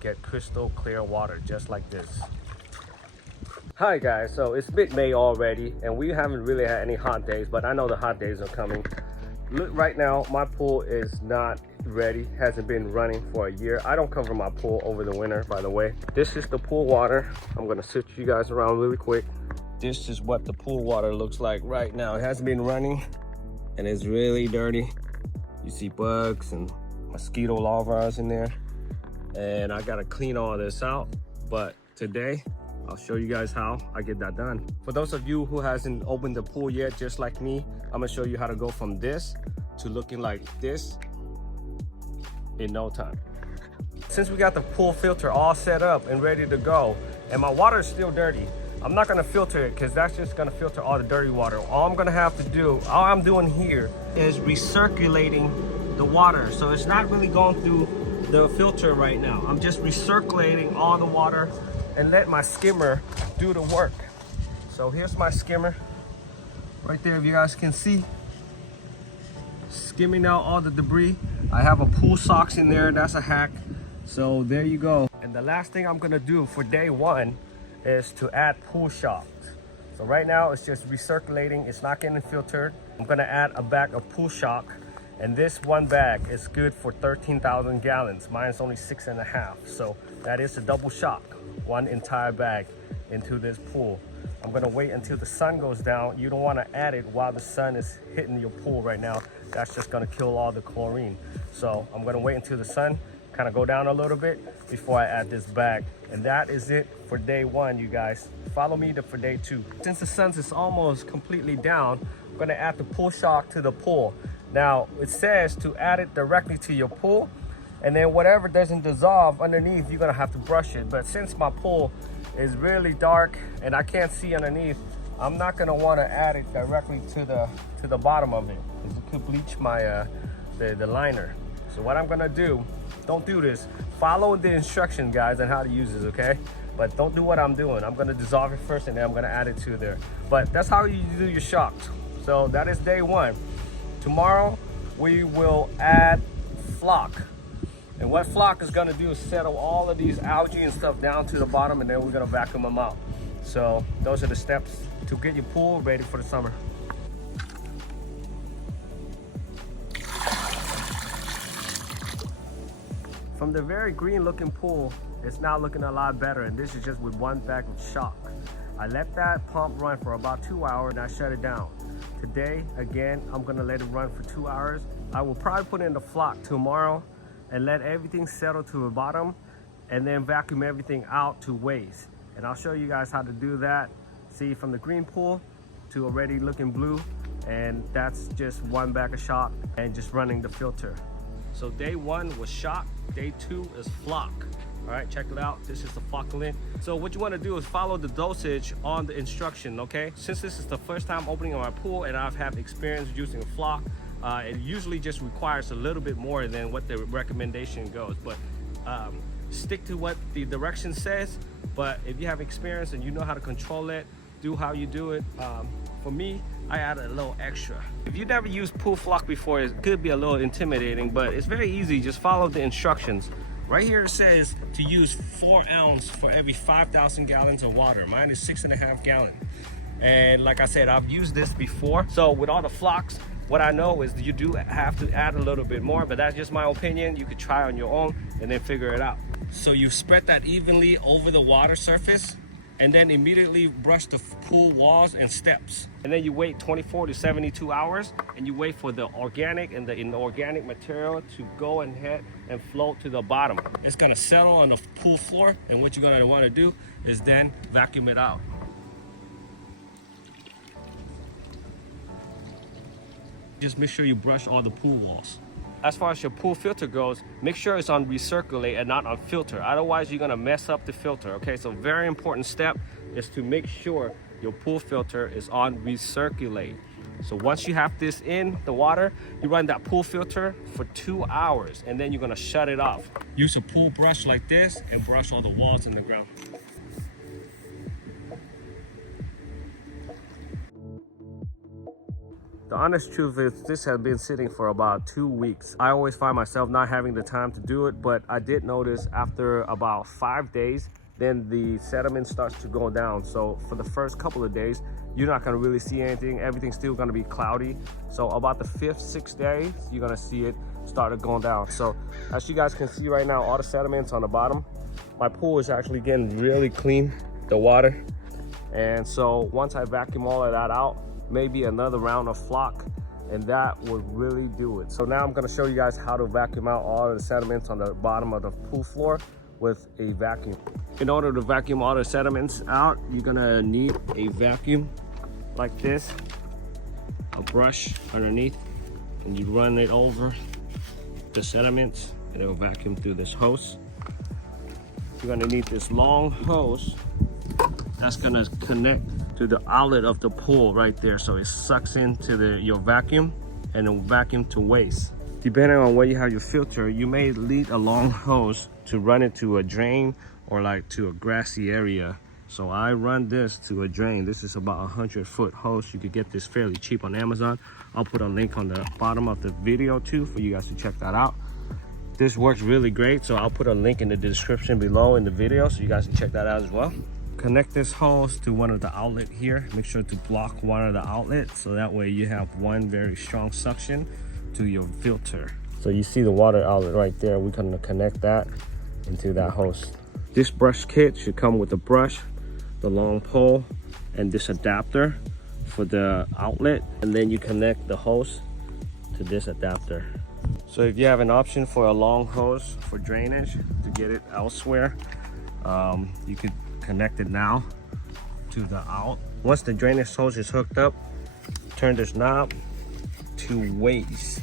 get crystal clear water just like this. Hi guys, so it's mid-May already and we haven't really had any hot days, but I know the hot days are coming. Look, right now my pool is not ready, hasn't been running for a year. I don't cover my pool over the winter, by the way. This is the pool water. I'm gonna switch you guys around really quick. This is what the pool water looks like right now. It hasn't been running and it's really dirty. You see bugs and mosquito larvae in there, and I gotta clean all this out. But today I'll show you guys how I get that done. For those of you who hasn't opened the pool yet, just like me, I'm gonna show you how to go from this to looking like this in no time. Since we got the pool filter all set up and ready to go, and my water is still dirty, I'm not gonna filter it because that's just gonna filter all the dirty water. All I'm doing here is recirculating the water. So it's not really going through the filter right now. I'm just recirculating all the water and let my skimmer do the work. So here's my skimmer right there, if you guys can see, skimming out all the debris. I have a pool socks in there, that's a hack. So there you go. And the last thing I'm gonna do for day one is to add pool shock. So right now it's just recirculating, it's not getting filtered. I'm gonna add a bag of pool shock, and this one bag is good for 13,000 gallons. Mine's only 6.5, so that is a double shock, one entire bag into this pool. I'm gonna wait until the sun goes down. You don't wanna add it while the sun is hitting your pool right now. That's just gonna kill all the chlorine. So I'm gonna wait until the sun kind of go down a little bit before I add this bag. And that is it for day one, you guys. Follow me for day two. Since the sun is almost completely down, I'm gonna add the pool shock to the pool. Now, it says to add it directly to your pool, and then whatever doesn't dissolve underneath, you're gonna have to brush it. But since my pool is really dark and I can't see underneath, I'm not gonna wanna add it directly to the bottom of it, because it could bleach my the liner. So what I'm gonna do, don't do this. Follow the instruction, guys, on how to use this, okay? But don't do what I'm doing. I'm gonna dissolve it first and then I'm gonna add it to there. But that's how you do your shocks. So that is day one. Tomorrow, we will add flock. And what flock is gonna do is settle all of these algae and stuff down to the bottom, and then we're gonna vacuum them out. So those are the steps to get your pool ready for the summer. From the very green looking pool, it's now looking a lot better, and this is just with one bag of shock. I let that pump run for about 2 hours and I shut it down. Today, again, I'm gonna let it run for 2 hours. I will probably put in the flock tomorrow and let everything settle to the bottom, and then vacuum everything out to waste. And I'll show you guys how to do that. See, from the green pool to already looking blue, and that's just one bag of shock and just running the filter. So day one was shock, day two is flock. All right, check it out. This is the flocculant. So what you want to do is follow the dosage on the instruction, okay? Since this is the first time opening my pool and I've had experience using a flock, it usually just requires a little bit more than what the recommendation goes. But stick to what the direction says. But if you have experience and you know how to control it, do how you do it. For me, I added a little extra. If you never used pool flock before, it could be a little intimidating, but it's very easy. Just follow the instructions. Right here it says to use 4 ounces for every 5,000 gallons of water. Mine is 6.5 gallons. And like I said, I've used this before. So with all the flocks, what I know is you do have to add a little bit more, but that's just my opinion. You could try on your own and then figure it out. So you spread that evenly over the water surface, and then immediately brush the pool walls and steps. And then you wait 24 to 72 hours, and you wait for the organic and the inorganic material to go ahead and float to the bottom. It's gonna settle on the pool floor, and what you're gonna wanna do is then vacuum it out. Just make sure you brush all the pool walls. As far as your pool filter goes, make sure it's on recirculate and not on filter. Otherwise, you're gonna mess up the filter, okay? So very important step is to make sure your pool filter is on recirculate. So once you have this in the water, you run that pool filter for 2 hours, and then you're gonna shut it off. Use a pool brush like this and brush all the walls in the ground. The honest truth is this has been sitting for about 2 weeks. I always find myself not having the time to do it, but I did notice after about 5 days, then the sediment starts to go down. So for the first couple of days, you're not gonna really see anything. Everything's still gonna be cloudy. So about the 5th, 6th day, you're gonna see it started going down. So as you guys can see right now, all the sediments on the bottom, my pool is actually getting really clean, the water. And so once I vacuum all of that out, maybe another round of flock, and that would really do it. So now I'm gonna show you guys how to vacuum out all of the sediments on the bottom of the pool floor with a vacuum. In order to vacuum all the sediments out, you're gonna need a vacuum like this, a brush underneath, and you run it over the sediments and it will vacuum through this hose. You're gonna need this long hose that's gonna connect to the outlet of the pool right there, so it sucks into your vacuum and it will vacuum to waste. Depending on where you have your filter, you may need a long hose to run it to a drain or like to a grassy area. So I run this to a drain. This is about 100-foot hose. You could get this fairly cheap on Amazon. I'll put a link on the bottom of the video too for you guys to check that out. This works really great, so I'll put a link in the description below in the video so you guys can check that out as well. Connect this hose to one of the outlet here. Make sure to block one of the outlets so that way you have one very strong suction to your filter. So you see the water outlet right there. We're gonna connect that into that hose. This brush kit should come with a brush, the long pole, and this adapter for the outlet, and then you connect the hose to this adapter. So if you have an option for a long hose for drainage to get it elsewhere, you could connect it now to the out. Once the drainage hose is hooked up, turn this knob to waste.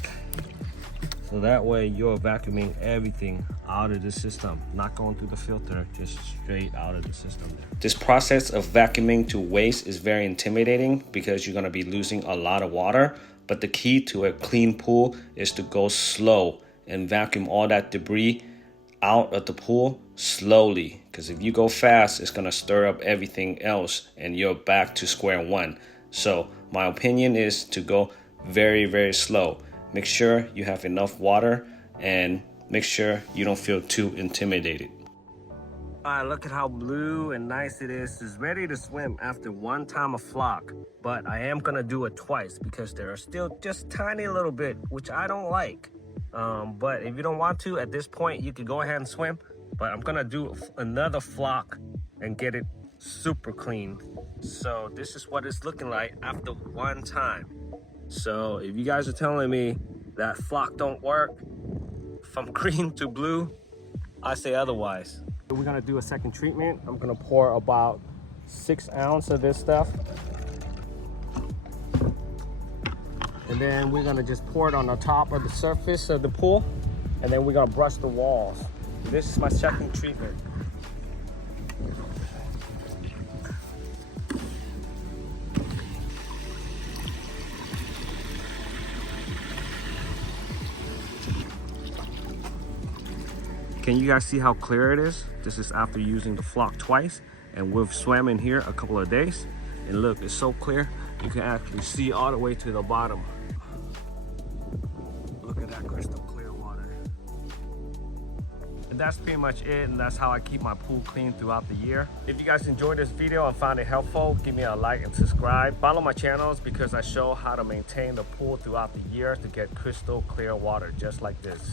So that way you're vacuuming everything out of the system, not going through the filter, just straight out of the system. This process of vacuuming to waste is very intimidating because you're gonna be losing a lot of water, but the key to a clean pool is to go slow and vacuum all that debris out of the pool slowly, because if you go fast, it's gonna stir up everything else and you're back to square one. So my opinion is to go very, very slow. Make sure you have enough water and make sure you don't feel too intimidated. All right, look at how blue and nice it is. It's ready to swim after one time of flock, but I am gonna do it twice because there are still just tiny little bit, which I don't like. But if you don't want to, at this point, you can go ahead and swim, but I'm gonna do another flock and get it super clean. So this is what it's looking like after one time. So if you guys are telling me that flock don't work from green to blue, I say otherwise. We're gonna do a second treatment. I'm gonna pour about 6 ounces of this stuff. And then we're gonna just pour it on the top of the surface of the pool. And then we're gonna brush the walls. This is my second treatment. Can you guys see how clear it is? This is after using the flock twice, and we've swam in here a couple of days. And look, it's so clear, you can actually see all the way to the bottom. Look at that crystal clear water. And that's pretty much it, and that's how I keep my pool clean throughout the year. If you guys enjoyed this video and found it helpful, give me a like and subscribe. Follow my channels because I show how to maintain the pool throughout the year to get crystal clear water just like this.